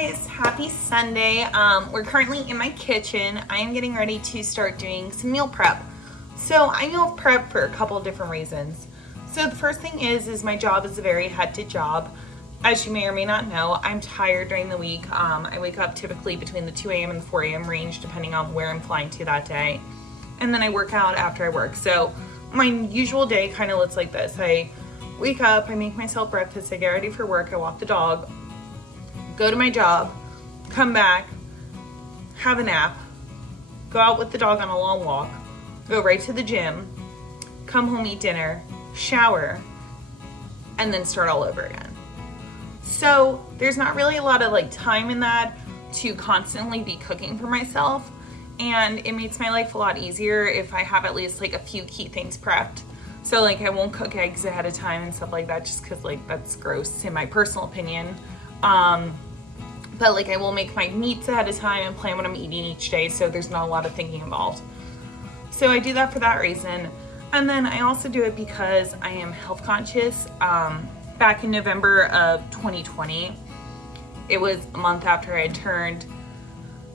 guys, happy Sunday. We're currently in my kitchen. I am getting ready to start doing some meal prep. So I meal prep for a couple of different reasons. So the first thing is my job is a very hectic job. As you may or may not know, I'm tired during the week. I wake up typically between the 2 a.m. and the 4 a.m. range, depending on where I'm flying to that day. And then I work out after I work. So my usual day kind of looks like this. I wake up, I make myself breakfast, I get ready for work, I walk the dog, go to my job, come back, have a nap, go out with the dog on a long walk, go right to the gym, come home, eat dinner, shower, and then start all over again. So there's not really a lot of time in that to constantly be cooking for myself, and it makes my life a lot easier if I have at least a few key things prepped. So I won't cook eggs ahead of time and stuff like that, just because that's gross in my personal opinion. But I will make my meats ahead of time and plan what I'm eating each day, so there's not a lot of thinking involved. So I do that for that reason. And then I also do it because I am health conscious. Back in November of 2020, it was a month after I had turned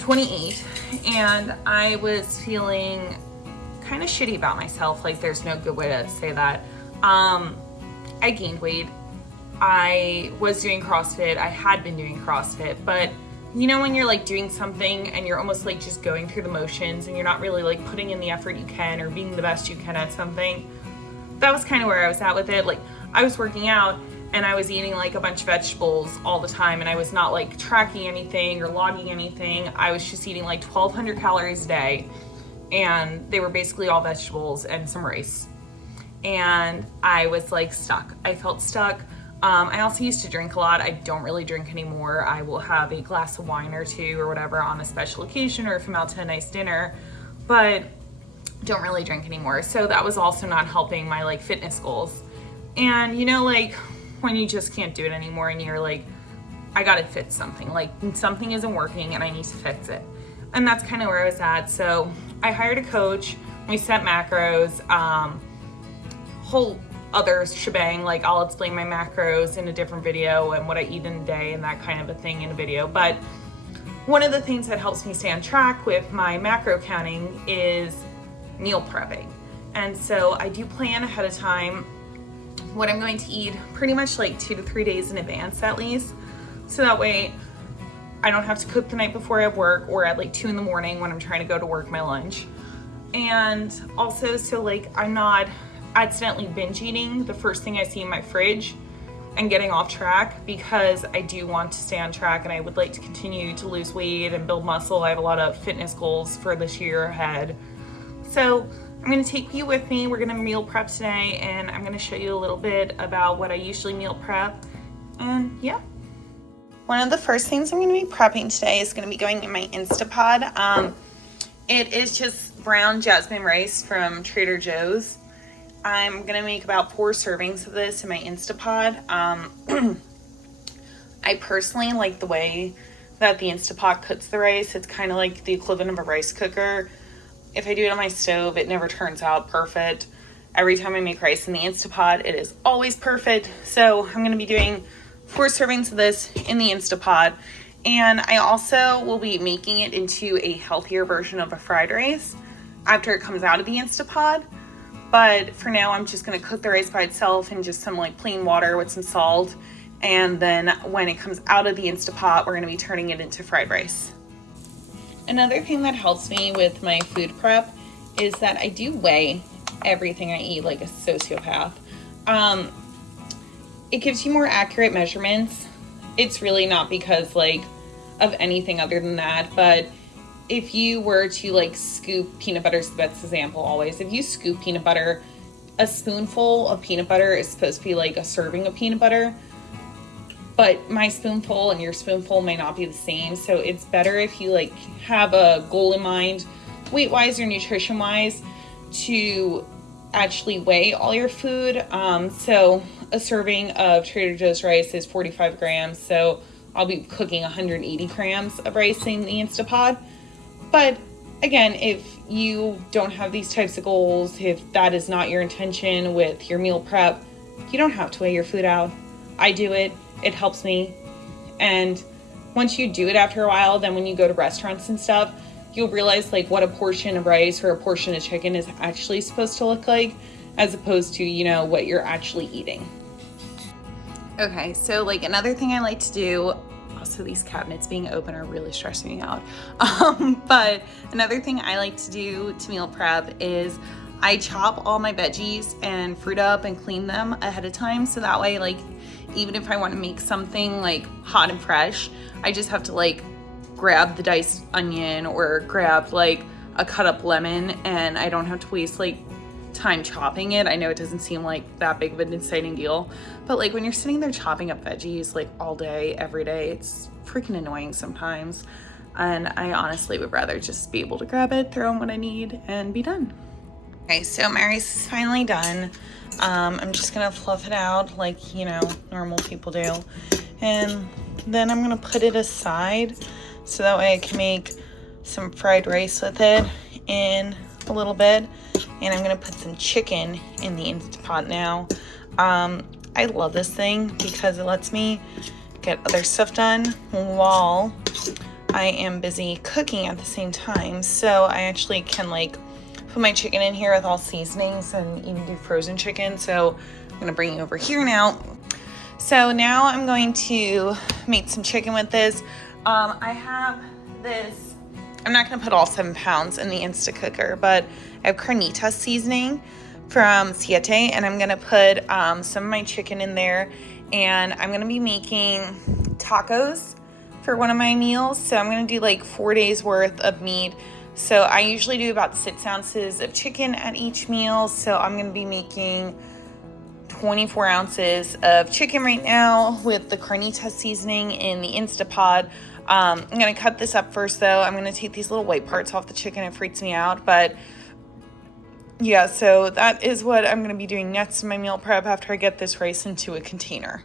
28, and I was feeling kind of shitty about myself. There's no good way to say that. I gained weight. I was doing CrossFit. I had been doing CrossFit, but when you're doing something and you're almost just going through the motions and you're not really putting in the effort you can or being the best you can at something, that was kind of where I was at with it. I was working out and I was eating a bunch of vegetables all the time, and I was not tracking anything or logging anything. I was just eating 1,200 calories a day, and they were basically all vegetables and some rice. And I was stuck. I felt stuck. I also used to drink a lot. I don't really drink anymore. I will have a glass of wine or two or whatever on a special occasion, or if I'm out to a nice dinner, but don't really drink anymore. So that was also not helping my fitness goals. And when you just can't do it anymore and you're I gotta fix something, something isn't working and I need to fix it. And that's kind of where I was at. So I hired a coach, we set macros, whole other shebang. I'll explain my macros in a different video and what I eat in a day and that kind of a thing in a video. But one of the things that helps me stay on track with my macro counting is meal prepping. And so I do plan ahead of time what I'm going to eat pretty much 2 to 3 days in advance at least. So that way I don't have to cook the night before I have work or at 2 in the morning when I'm trying to go to work my lunch. And also so I'm not accidentally binge eating the first thing I see in my fridge and getting off track, because I do want to stay on track and I would like to continue to lose weight and build muscle. I have a lot of fitness goals for this year ahead. So I'm going to take you with me. We're going to meal prep today, and I'm going to show you a little bit about what I usually meal prep. And yeah. One of the first things I'm going to be prepping today is going to be going in my Instapot. It is just brown jasmine rice from Trader Joe's. I'm going to make about 4 servings of this in my Instapot. I personally like the way that the Instapot cooks the rice. It's kind of like the equivalent of a rice cooker. If I do it on my stove, it never turns out perfect. Every time I make rice in the Instapot, it is always perfect. So I'm going to be doing 4 servings of this in the Instapot. And I also will be making it into a healthier version of a fried rice after it comes out of the Instapot. But for now, I'm just going to cook the rice by itself in just some plain water with some salt. And then when it comes out of the Instapot, we're going to be turning it into fried rice. Another thing that helps me with my food prep is that I do weigh everything I eat like a sociopath. It gives you more accurate measurements. It's really not because of anything other than that, but if you were to scoop peanut butter, is the best example always. If you scoop peanut butter, a spoonful of peanut butter is supposed to be a serving of peanut butter. But my spoonful and your spoonful may not be the same. So it's better if you have a goal in mind, weight-wise or nutrition-wise, to actually weigh all your food. So a serving of Trader Joe's rice is 45 grams. So I'll be cooking 180 grams of rice in the Instapot. But again, if you don't have these types of goals, if that is not your intention with your meal prep, you don't have to weigh your food out. I do it. It helps me. And once you do it after a while, then when you go to restaurants and stuff, you'll realize like what a portion of rice or a portion of chicken is actually supposed to look like, as opposed to, you know, what you're actually eating. Okay, so like another thing I like to do, also these cabinets being open are really stressing me out. But another thing I like to do to meal prep is I chop all my veggies and fruit up and clean them ahead of time. So that way, like, even if I want to make something like hot and fresh, I just have to like grab the diced onion or grab like a cut up lemon, and I don't have to waste like time chopping it. I know it doesn't seem like that big of an exciting deal, but like when you're sitting there chopping up veggies like all day, every day, it's freaking annoying sometimes. And I honestly would rather just be able to grab it, throw in what I need, and be done. Okay, so my rice is finally done. I'm just gonna fluff it out like, you know, normal people do. And then I'm gonna put it aside so that way I can make some fried rice with it in a little bit. And I'm gonna put some chicken in the Instant Pot now. I love this thing because it lets me get other stuff done while I am busy cooking at the same time. So I actually can like put my chicken in here with all seasonings and even do frozen chicken. So I'm gonna bring you over here now. So now I'm going to make some chicken with this. I have this, I'm not gonna put all 7 pounds in the Insta Cooker, but I have carnitas seasoning from Siete, and I'm gonna put some of my chicken in there, and I'm gonna be making tacos for one of my meals. So I'm gonna do like 4 days worth of meat. So I usually do about 6 ounces of chicken at each meal. So I'm gonna be making 24 ounces of chicken right now with the carnitas seasoning in the Instapot. I'm gonna cut this up first though. I'm gonna take these little white parts off the chicken. It freaks me out, but yeah, so that is what I'm gonna be doing next in my meal prep after I get this rice into a container.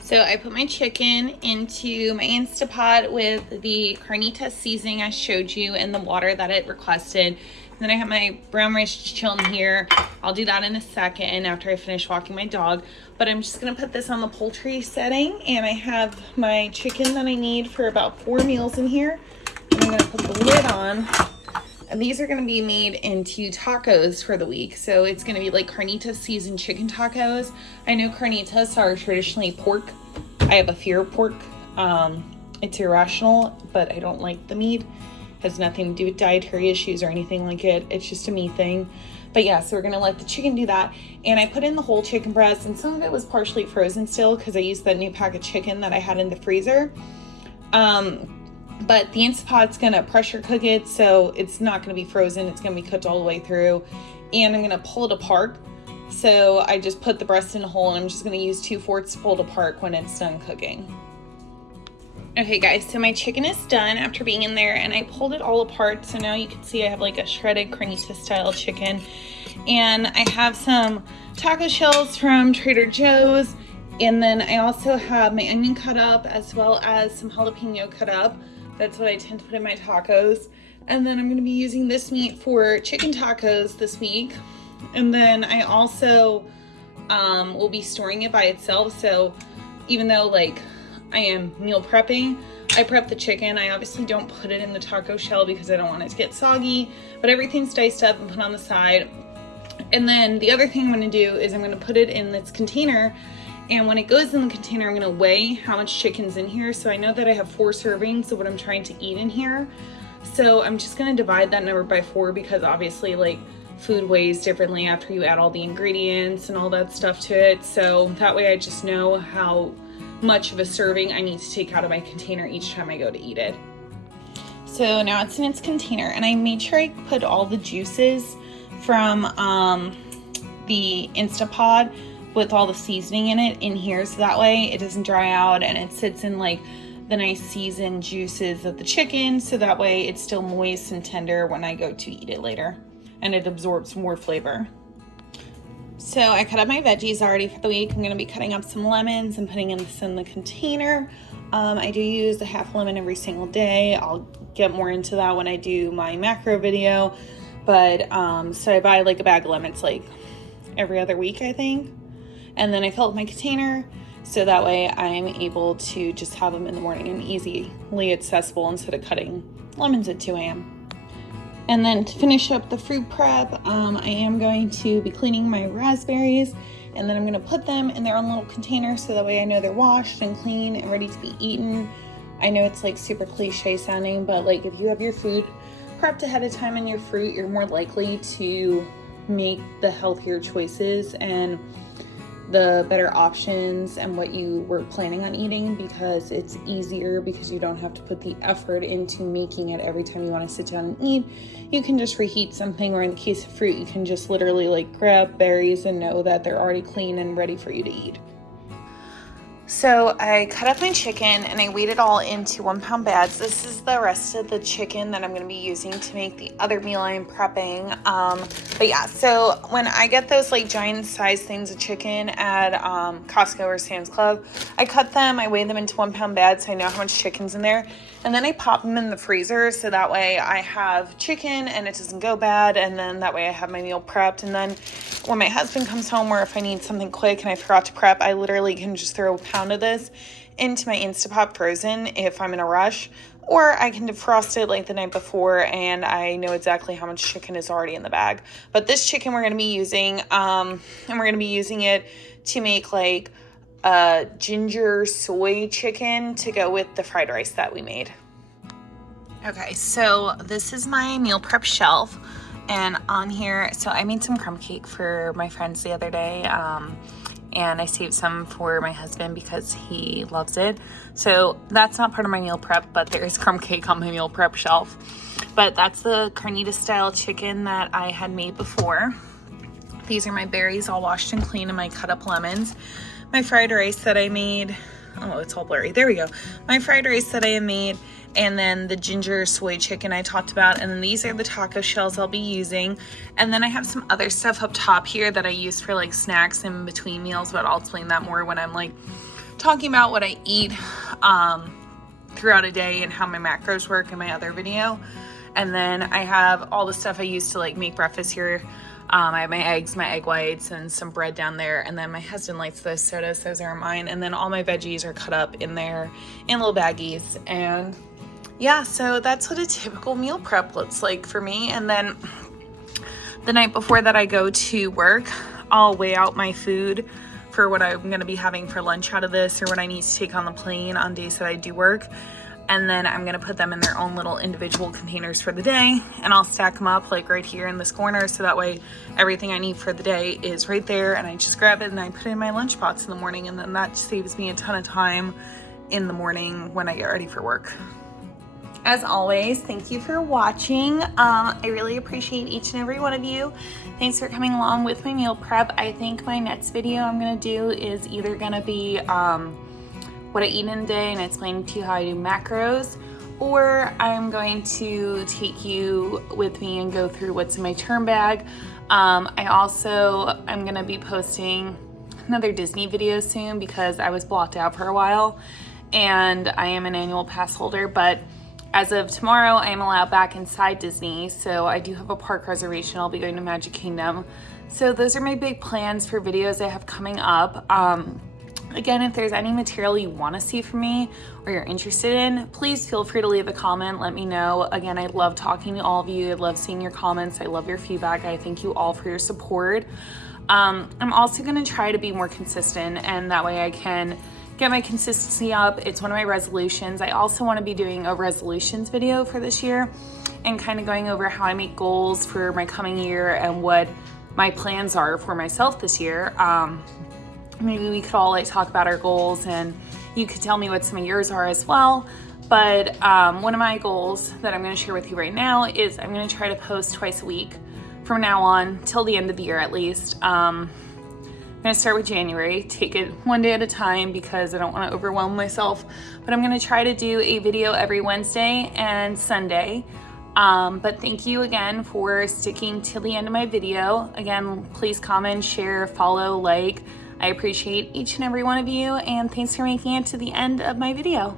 So I put my chicken into my Instapot with the carnitas seasoning I showed you and the water that it requested. And then I have my brown rice just chilling here. I'll do that in a second after I finish walking my dog. But I'm just gonna put this on the poultry setting, and I have my chicken that I need for about 4 meals in here. And I'm gonna put the lid on. And these are gonna be made into tacos for the week. So it's gonna be like carnitas seasoned chicken tacos. I know carnitas are traditionally pork. I have a fear of pork. It's irrational, but I don't like the meat. It has nothing to do with dietary issues or anything like it. It's just a me thing. But yeah, so we're gonna let the chicken do that. And I put in the whole chicken breast, and some of it was partially frozen still because I used that new pack of chicken that I had in the freezer. But the Instapot's gonna pressure cook it, so it's not gonna be frozen. It's gonna be cooked all the way through. And I'm gonna pull it apart. So I just put the breast in a hole, and I'm just gonna use 2 forks to pull it apart when it's done cooking. Okay guys, so my chicken is done after being in there, and I pulled it all apart. So now you can see I have like a shredded carnitas style chicken. And I have some taco shells from Trader Joe's. And then I also have my onion cut up as well as some jalapeno cut up. That's what I tend to put in my tacos. And then I'm gonna be using this meat for chicken tacos this week. And then I also will be storing it by itself. So even though like I am meal prepping, I prep the chicken. I obviously don't put it in the taco shell because I don't want it to get soggy, but everything's diced up and put on the side. And then the other thing I'm gonna do is I'm gonna put it in this container, and when it goes in the container, I'm gonna weigh how much chicken's in here. So I know that I have 4 servings of what I'm trying to eat in here. So I'm just gonna divide that number by 4 because obviously like food weighs differently after you add all the ingredients and all that stuff to it. So that way I just know how much of a serving I need to take out of my container each time I go to eat it. So now it's in its container, and I made sure I put all the juices from the Instapot with all the seasoning in it in here, so that way it doesn't dry out and it sits in like the nice seasoned juices of the chicken, so that way it's still moist and tender when I go to eat it later, and it absorbs more flavor. So I cut up my veggies already for the week. I'm gonna be cutting up some lemons and putting this in the container. I do use a half lemon every single day. I'll get more into that when I do my macro video. But so I buy like a bag of lemons like every other week, I think. And then I fill up my container. So that way I'm able to just have them in the morning and easily accessible instead of cutting lemons at 2 a.m. And then to finish up the fruit prep, I am going to be cleaning my raspberries, and then I'm going to put them in their own little container so that way I know they're washed and clean and ready to be eaten. I know it's like super cliche sounding, but like if you have your food prepped ahead of time and your fruit, you're more likely to make the healthier choices and the better options and what you were planning on eating, because it's easier because you don't have to put the effort into making it every time you want to sit down and eat. You can just reheat something, or in the case of fruit, you can just literally like grab berries and know that they're already clean and ready for you to eat. So I cut up my chicken and I weighed it all into 1 pound bags. This is the rest of the chicken that I'm going to be using to make the other meal I'm prepping. But yeah, so when I get those like giant size things of chicken at Costco or Sam's Club, I cut them, I weigh them into 1 pound bags so I know how much chicken's in there. And then I pop them in the freezer so that way I have chicken and it doesn't go bad. And then that way I have my meal prepped. And then when my husband comes home, or if I need something quick and I forgot to prep, I literally can just throw a pound of this into my Instapot frozen if I'm in a rush, or I can defrost it like the night before and I know exactly how much chicken is already in the bag. But this chicken we're going to be using, and we're going to be using it to make like a ginger soy chicken to go with the fried rice that we made. Okay, so this is my meal prep shelf, and on here, so I made some crumb cake for my friends the other day, and I saved some for my husband because he loves it. So that's not part of my meal prep, but there is crumb cake on my meal prep shelf. But that's the carnita style chicken that I had made before. These are my berries all washed and clean, and my cut up lemons. My fried rice that I made, oh, it's all blurry. There we go. My fried rice that I made, and then the ginger soy chicken I talked about. And then these are the taco shells I'll be using. And then I have some other stuff up top here that I use for like snacks in between meals, but I'll explain that more when I'm like talking about what I eat throughout a day and how my macros work in my other video. And then I have all the stuff I use to like make breakfast here. I have my eggs, my egg whites, and some bread down there. And then my husband likes those sodas. Those are mine. And then all my veggies are cut up in there in little baggies. And yeah, so that's what a typical meal prep looks like for me. And then the night before that I go to work, I'll weigh out my food for what I'm going to be having for lunch out of this, or what I need to take on the plane on days that I do work. And then I'm going to put them in their own little individual containers for the day, and I'll stack them up like right here in this corner, so that way everything I need for the day is right there, and I just grab it and I put it in my lunchbox in the morning, and then that saves me a ton of time in the morning when I get ready for work. As always, thank you for watching. I really appreciate each and every one of you. Thanks for coming along with my meal prep. I think my next video I'm going to do is either going to be what I eat in a day and explain to you how I do macros, or I'm going to take you with me and go through what's in my term bag. I'm going to be posting another Disney video soon because I was blocked out for a while, and I am an annual pass holder, but as of tomorrow, I am allowed back inside Disney, so I do have a park reservation. I'll be going to Magic Kingdom. So those are my big plans for videos I have coming up. Again, if there's any material you want to see from me or you're interested in, please feel free to leave a comment. Let me know. Again, I love talking to all of you. I love seeing your comments. I love your feedback. I thank you all for your support. I'm also going to try to be more consistent, and that way I can get my consistency up. It's one of my resolutions. I also want to be doing a resolutions video for this year and kind of going over how I make goals for my coming year and what my plans are for myself this year. Maybe we could all like talk about our goals, and you could tell me what some of yours are as well. But one of my goals that I'm going to share with you right now is I'm going to try to post twice a week from now on till the end of the year at least. I'm going to start with January, take it one day at a time because I don't want to overwhelm myself. But I'm going to try to do a video every Wednesday and Sunday. But thank you again for sticking till the end of my video. Again, please comment, share, follow, like. I appreciate each and every one of you, and thanks for making it to the end of my video.